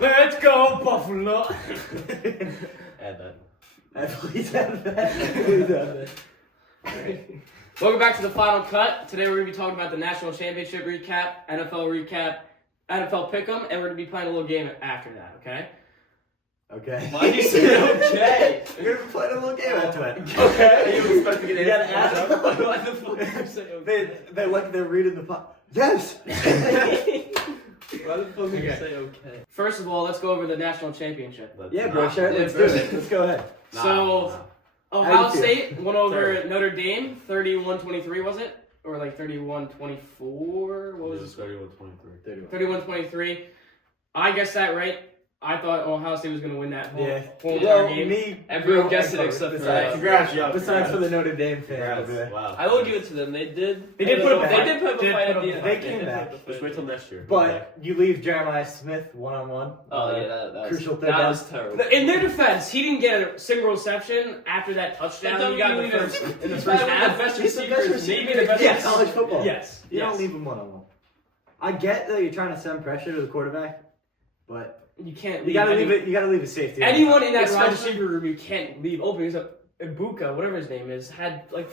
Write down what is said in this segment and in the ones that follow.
Let's go, Buffalo. Add that. Please add that. Welcome back to the final cut. Today we're going to be talking about the national championship recap, NFL recap, NFL pick'em, and we're going to be playing a little game after that. Okay. Okay. Why do you say okay? You're gonna play a little game after that. Okay. You expect to get You gotta ask them. Why the fuck did you say okay? They're reading the pot. Yes. Why the fuck did you say okay? First of all, let's go over the national championship. Yeah, bro. Sure. Let's do it. Let's go ahead. Ohio State won over Notre Dame, 31-23, was it? Or like 31-24? What was it? 31-23. 31-23. I guessed that right. I thought Ohio State was going to win that whole Well, game. Everyone guessed it except for us. Congrats, besides for the Notre Dame fans. Wow. I will give it to them. They did put up a fight at the end. They came back. Just wait till next year. But you leave Jeremiah Smith one-on-one. Oh yeah, that crucial thing. That was terrible. In their defense, he didn't get a single reception after that touchdown he got in the first half. He's the best receiver. Yeah, college football. Yes. You don't leave him one-on-one. I get that you're trying to send pressure to the quarterback, but you can't. You gotta leave a safety. Anyone in that wide receiver room, you can't leave open. Because Ibuka, whatever his name is, had like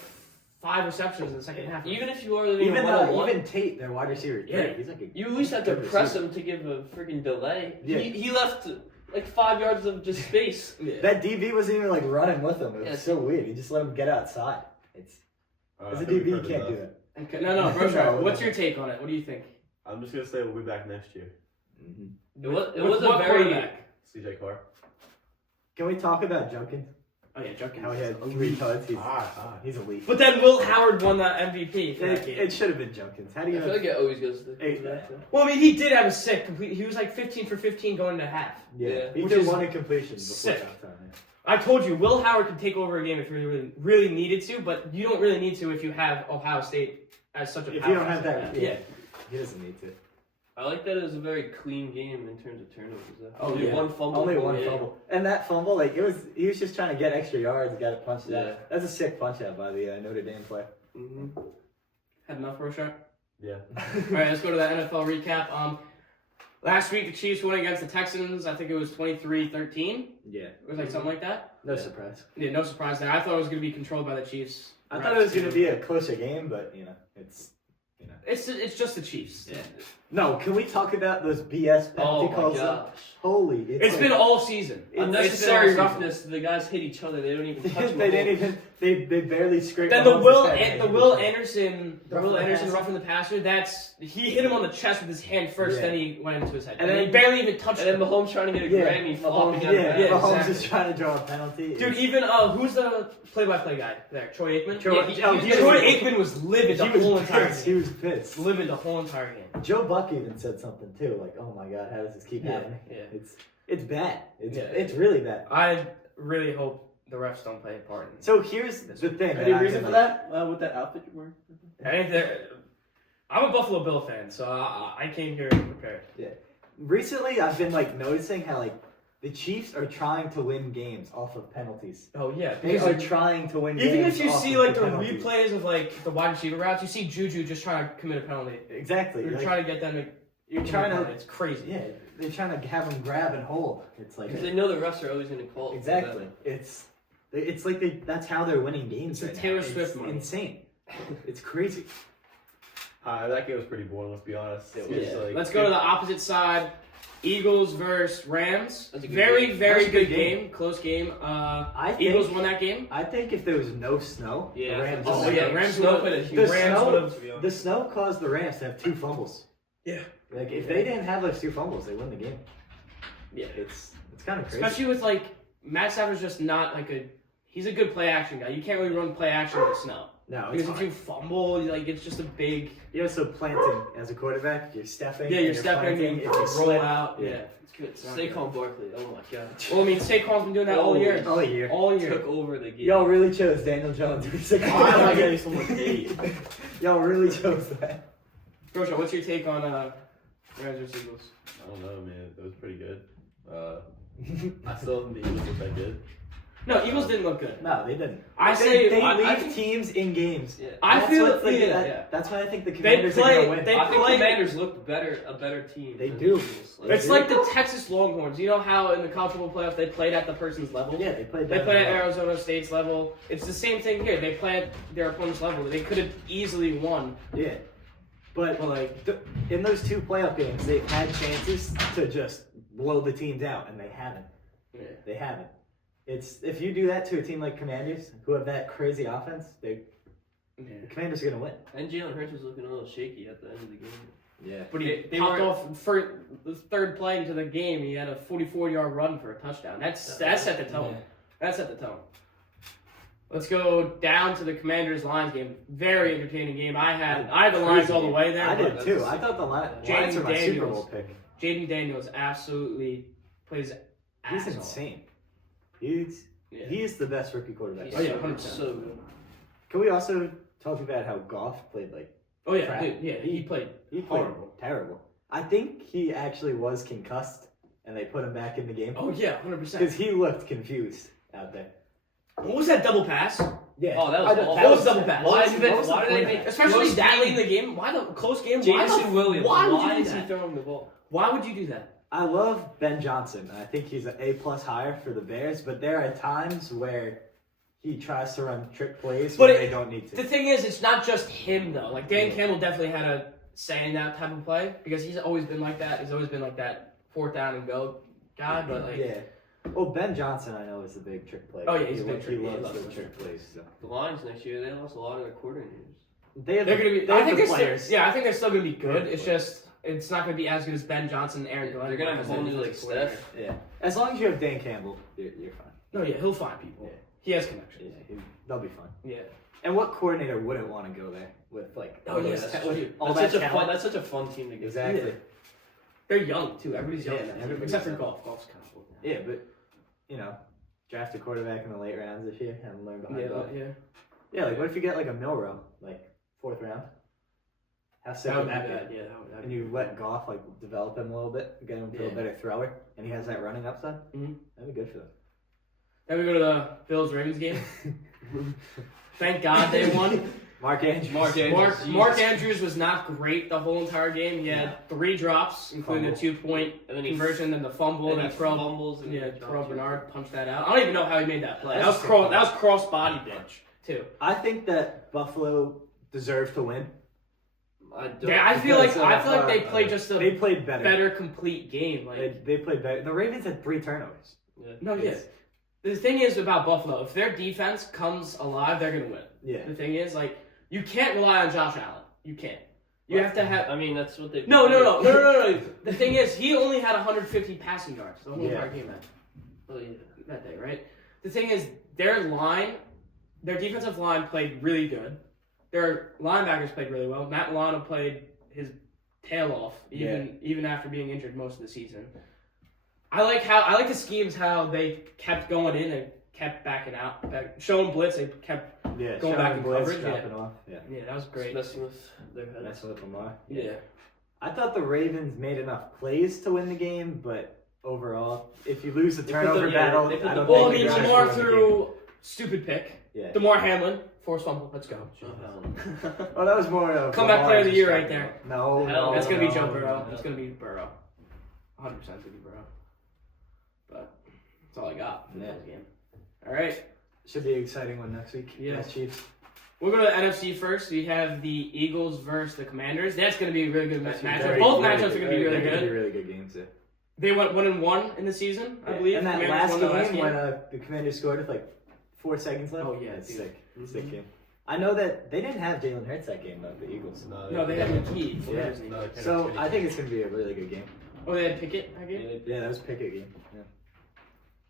5 receptions in the second half. Even if you are even Tate, their wide receiver, he's like you at least have to press him to give a freaking delay. Yeah. He left like 5 yards of just space. Yeah. That DB wasn't even like running with him. It was so weird. He just let him get outside. As a DB, you can't do that. Okay. No, Broshar, what's your take on it? What do you think? I'm just gonna say we'll be back next year. Mm-hmm. It was a very CJ Carr. Can we talk about Junkins? Oh yeah, Junkins. How he had 3 touchdowns. He's elite. But then Will Howard won that MVP for that game. It should have been Junkins. How do you? I feel like it always goes to that. Well, I mean, he did have a sick complete. He was like 15 for 15 going into half. Yeah. He did one incompletion before halftime. Yeah. I told you, Will Howard could take over a game if you really needed to, but you don't really need to if you have Ohio State as such a. If you don't have that, yeah, he doesn't need to. I like that it was a very clean game in terms of turnovers. Only one fumble. And that fumble, he was just trying to get extra yards and got it punched out. That's a sick punch out by the Notre Dame player. Mm-hmm. Had enough for a shot? Yeah. Alright, let's go to the NFL recap. Last week the Chiefs won against the Texans. I think it was 23-13. Yeah. It was like something like that. No surprise. Yeah, no surprise there. I thought it was going to be controlled by the Chiefs. I thought it was going to be a closer game, but it's just the Chiefs. Yeah. No, can we talk about those BS penalty calls? Gosh. Holy! It's been all season. Unnecessary roughness. The guys hit each other. They don't even touch. They barely scraped. Then the Will Anderson roughing the passer. He hit him on the chest with his hand first. Then he went into his head. And then he barely even touched. And then Mahomes trying to get a Grammy, flopping out of bounds. Mahomes is trying to draw a penalty. Dude, even who's the play-by-play guy there? Troy Aikman. Troy Aikman was livid the whole entire game. He was pissed. Livid the whole entire game. Joe Buck even said something too, like, "Oh my God, how does this keep happening?" Yeah. It's bad. It's really bad. I really hope the refs don't play a part in this. So here's the thing. Any reason for that? With that outfit you're wearing? I'm a Buffalo Bill fan, so I came here prepared. Yeah. Recently, I've been noticing how the Chiefs are trying to win games off of penalties. Oh yeah, they are trying to win. Even games if you off see of the penalties. replays of the wide receiver routes, you see Juju just trying to commit a penalty. Exactly. You're trying to get them to. You're trying to. It's crazy. Yeah, they're trying to have them grab and hold. It's like because they know the refs are always going to call. Exactly. It's like that's how they're winning games. It's Taylor Swift money. Insane. It's crazy. That game was pretty boring. Let's be honest. Let's go to the opposite side. Eagles versus Rams. Very good game. Close game. Eagles won that game. I think if there was no snow, the Rams. Rams would. The snow caused the Rams to have 2 fumbles. Yeah. If they didn't have those 2 fumbles, they win the game. Yeah. It's kind of crazy. Especially with Matt Stafford's just not he's a good play action guy. You can't really run play action with snow. No, because if you fumble, it's just a big. You're also planting as a quarterback. You're stepping. Yeah, you're stepping and you roll out. Yeah, it's good. Saquon Barkley. Oh my God. Well, I mean, Saquon's been doing that all year. All year. Took over the game. Y'all really chose Daniel Jones. I'm getting so much hate. Y'all really chose that. Brosha, what's your take on Rams versus Eagles? I don't know, man. It was pretty good. I still think the Eagles look that good. No, Eagles didn't look good. No, they didn't. They leave teams in games. Yeah. That's why I think the Commanders are going to win. I think the Commanders looked a better team. They do. It's like the Texas Longhorns. You know how in the college football playoff they played at the person's level? Yeah, they played at Arizona State's level. It's the same thing here. They play at their opponent's level. They could have easily won. Yeah. But in those 2 playoff games, they've had chances to just blow the teams out, and they haven't. Yeah. They haven't. If you do that to a team like Commanders, who have that crazy offense, the Commanders are going to win. And Jalen Hurts was looking a little shaky at the end of the game. Yeah. But he popped off for the third play into the game. He had a 44-yard run for a touchdown. That set the tone. Yeah. That set the tone. Let's go down to the Commanders-Lions game. Very entertaining game. I had the Lions all the way there. I did too. I thought the Lions were my Super Bowl pick. Jaden Daniels absolutely plays He's insane. He's the best rookie quarterback. Oh yeah, 100%. So good. Can we also talk about how Goff played like? Oh yeah, crap? dude. Yeah, he played horrible. Terrible. I think he actually was concussed, and they put him back in the game. Oh yeah, 100%. Because he looked confused out there. What was that double pass? Yeah. Oh, that was awful. That was double pass. Why did they make especially that late in the game? Why the close game? Jameson Williams? Why is he throwing the ball? Why would you do that? I love Ben Johnson. I think he's an A+ hire for the Bears, but there are times where he tries to run trick plays when they don't need to. The thing is, it's not just him though. Like Dan Campbell definitely had a say in that type of play because he's always been like that. He's always been like that 4th down and go guy. But Well, Ben Johnson, I know, is a big trick player. Oh yeah, he's a big trick. He loves the trick plays. So. The Lions next year, they lost a lot of their coordinators. They're gonna be. I think players. I think they're still gonna be good. It's just. It's not going to be as good as Ben Johnson and Aaron Glenn. They're going to have a whole new Steph. Yeah. As long as you have Dan Campbell, you're fine. No, yeah, he'll find people. Yeah. He has connections. Yeah, they'll be fine. Yeah. And what coordinator wouldn't want to go there with That's such a fun team to get. Exactly. Yeah. They're young too. Everybody's young. Except for golf. Golf's kind of old now. Yeah, but draft a quarterback in the late rounds this year and learn behind golf. Yeah, like what if you get like a Milrow, like 4th round? How sick would that be? Yeah, and you let Goff like develop him a little bit, get him to a better thrower, and he has that running upside. Mm-hmm. That'd be good for them. Then we go to the Bills-Ravens game. Thank God they won. Mark Andrews. Mark Andrews was not great the whole entire game. He had 3 drops, including a 2-point conversion, then the fumble, and then fumbles. Terrell Bernard punched that out. I don't even know how he made that play. That was cross-body pitch, too. I think that Buffalo deserves to win. I feel like they played they played better complete game. Like they played better. The Ravens had 3 turnovers. The thing is about Buffalo, if their defense comes alive, they're gonna win. Yeah. The thing is, like, you can't rely on Josh Allen. You can't. You have to have. I mean, that's what they. No. The thing is, he only had 150 passing yards the whole entire game that day, right? The thing is, their defensive line played really good. Their linebackers played really well. Matt Milano played his tail off, even after being injured most of the season. I like the schemes how they kept going in and kept backing out, showing blitz. They kept going back in coverage. Off. Yeah, that was great. Messing with their heads. Messing with Lamar. Yeah. I thought the Ravens made enough plays to win the game, but overall, if you lose the turnover battle, Lamar threw stupid pick. Yeah. DeMar Hamlin, forced fumble. Let's go. Oh, that was more of comeback player of the year right there. No, that's gonna be Joe Burrow. It's gonna be Burrow. 100% gonna be Burrow. But that's all I got for this game. All right. Should be an exciting one next week. Yeah. Chiefs. We'll go to the NFC first. We have the Eagles versus the Commanders. That's going to be a really good matchup. Both matchups are going to be really good. They're going to be really good games. Yeah. They went 1-1 in the season, I believe. And that last game when the Commanders scored with like 4 seconds left. Oh yeah, it's sick. Sick game. I know that they didn't have Jalen Hurts that game though. The Eagles. No, they had McKee. Yeah. So I think it's going to be a really good game. Oh, they had Pickett that game? Yeah, that was Pickett game. Yeah.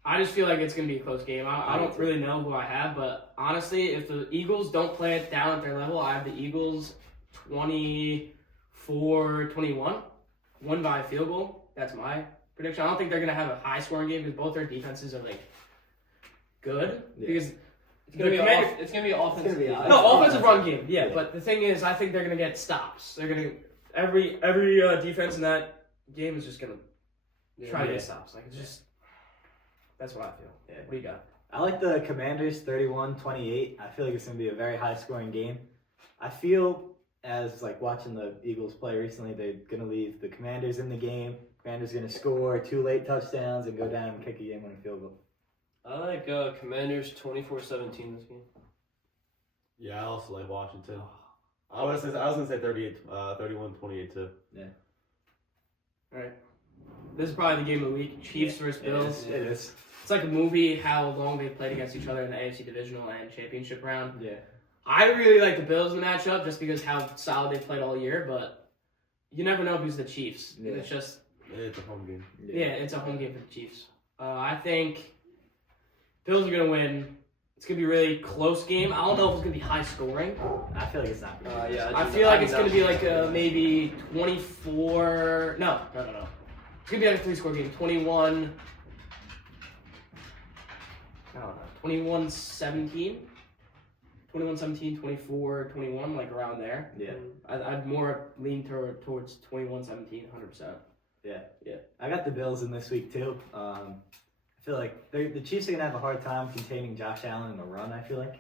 I just feel like it's going to be a close game. I don't really know who I have, but honestly, if the Eagles don't play it down at their level, I have the Eagles 24-21, won by a field goal. That's my prediction. I don't think they're going to have a high-scoring game because both their defenses are, like, good. Yeah. Because it's going to be offensive. Offensive run game, yeah. But the thing is, I think they're going to get stops. They're going to – every defense in that game is just going to try to get stops. Like, it's just – that's what I feel. Yeah. What do you got? I like the Commanders 31-28. I feel like it's going to be a very high-scoring game. I feel, as like watching the Eagles play recently, they're going to leave the Commanders in the game. Commanders going to score 2 late touchdowns and go down and kick a game-winning field goal. I like Commanders 24-17 this game. Yeah, I also like Washington. I was gonna say 31-28 too. Yeah. All right. This is probably the game of the week. Chiefs versus Bills. It is. It's like a movie how long they played against each other in the AFC divisional and championship round. Yeah. I really like the Bills in the matchup just because how solid they played all year, but you never know because the Chiefs. Yeah. It's just It's a home game. yeah, it's a home game for the Chiefs. I think Bills are gonna win. It's gonna be a really close game. I don't know if it's gonna be high scoring. I feel like it's not going to be. Yeah, I feel like it's gonna be like maybe 24. No. It's gonna be like a 3-score game. 21. I don't know. 21-17. 21-17, 24-21, like around there. Yeah. I'd more lean towards 21-17, 100%. Yeah. Yeah. I got the Bills in this week too. I feel like the Chiefs are gonna have a hard time containing Josh Allen in the run. I feel like.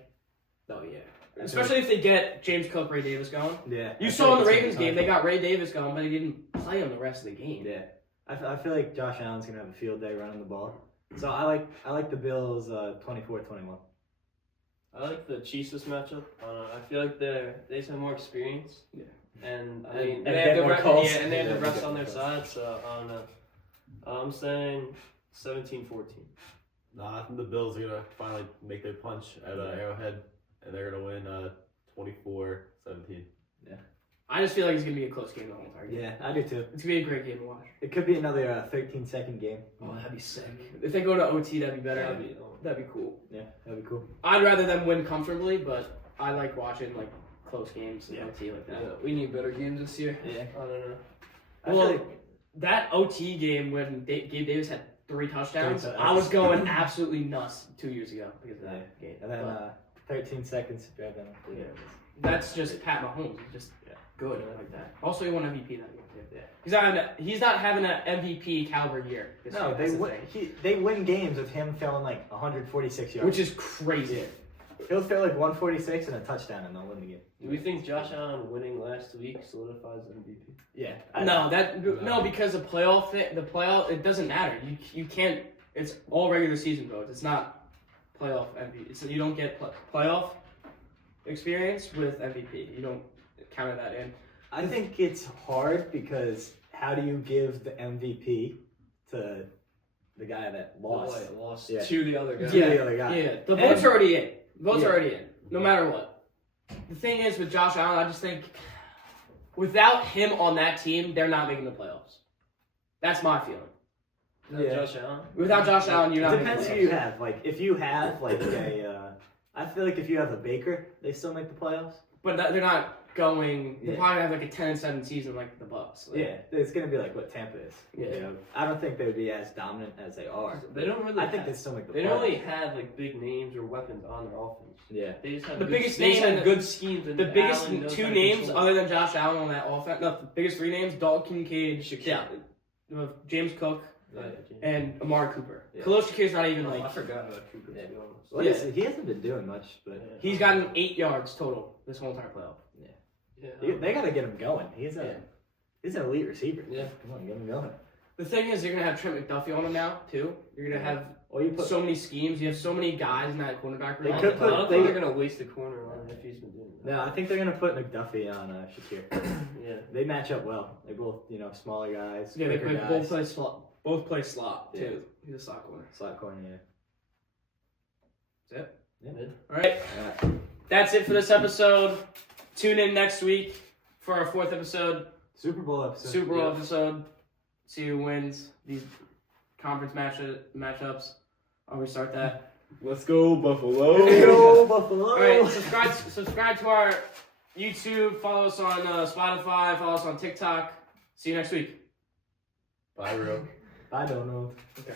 Oh yeah. Especially if they get James Cook, Ray Davis going. Yeah. You saw in the Ravens game, they got Ray Davis going, but he didn't play him the rest of the game. Yeah. I feel like Josh Allen's gonna have a field day running the ball. So I like the Bills 24-21. I like the Chiefs this matchup. I feel like they just have more experience. Yeah. And I And- mean, and they get have the more ref, calls. yeah, and they have Yeah, the they refs get on more their calls. side. So I don't know. I'm saying 17-14. Nah, I think the Bills are gonna finally make their punch at Arrowhead, and they're gonna win 24-17. I just feel like it's gonna be a close game the whole entire game. Yeah, I do too. It's gonna be a great game to watch. It could be another 13-second game. Oh, that'd be sick. If they go to OT, that'd be better. That'd be- That'd be cool. Yeah, that'd be cool. I'd rather them win comfortably, but I like watching like close games in Yeah. OT like that. Yeah, we need better games this year. Yeah. I don't know. I feel Well, like that OT game when Gabe Davis had 3 touchdowns, 3 I was going absolutely nuts 2 years ago because of that game. and then But 13 seconds to grab them. Yeah. that's just Pat Mahomes. He's just Yeah. good like that. Also, he won MVP that game too. Yeah. He's not having an MVP caliber year. This No, year, they that's the win. thing. They win games with him throwing like 146 yards. Which is crazy. Yeah. He'll throw like 146 and a touchdown, and they'll win the game. Do we think Josh Allen winning last week solidifies MVP? Yeah. No, because the playoff it doesn't matter. You can't. It's all regular season votes. It's not playoff MVP. So you don't get playoff experience with MVP. You don't count that in. I think it's hard because how do you give the MVP to the guy that lost? Oh, yeah, lost Yeah. to the other guy. To the other guy. Yeah, the votes And- are already in. Votes Yeah. are already in, no matter what. The thing is with Josh Allen, I just think without him on that team, they're not making the playoffs. That's my feeling. Yeah. Josh Allen. Without Josh Allen, you're It not. depends who making you the have. Like if you have like I feel like if you have a Baker, they still make the playoffs. But they're not going. They Yeah. probably have like a 10-7 season like the Bucks. Like, Yeah, it's gonna be like what Tampa is. Yeah. You know, I don't think they would be as dominant as they are. They don't really. I think have, they still make the they playoffs. don't really have like big names or weapons on their offense. Yeah. They just have The good, biggest they just name- have good schemes. And The biggest Allen knows 2 how to names control other than Josh Allen on that offense. No, the biggest 3 names: Dalton Kincaid, James Cook, and Amari Cooper. Yeah. Khalil Shakir's not even I like. forgot about Cooper. Yeah. To be honest. Well, Yeah. he hasn't been doing much, but He's gotten 8 yards total this whole entire playoff. they gotta get him going. He's Yeah. an elite receiver. Yeah. Come on, get him going. The thing is, you're gonna have Trent McDuffie on him now too. You're gonna have Or you put so many schemes. You have so many guys in that cornerback room. They I could don't put- think they're gonna waste the corner on if he's been doing that. no. I think they're gonna put McDuffie on Shakir. Yeah. They match up well. They're both smaller guys. Yeah, they quicker play, guys. both play slot. Both play slot Yeah. too. He's a slot corner. Slot corner. Yeah. That's it. Yeah. All right, Alright. that's it for this episode. Tune in next week for our 4th episode, Super Bowl episode. Super Bowl episode. See who wins these conference matchups. I'll restart that. Let's go Buffalo! Go Buffalo! All right, subscribe to our YouTube. Follow us on Spotify. Follow us on TikTok. See you next week. Bye, bro. I don't know. Okay.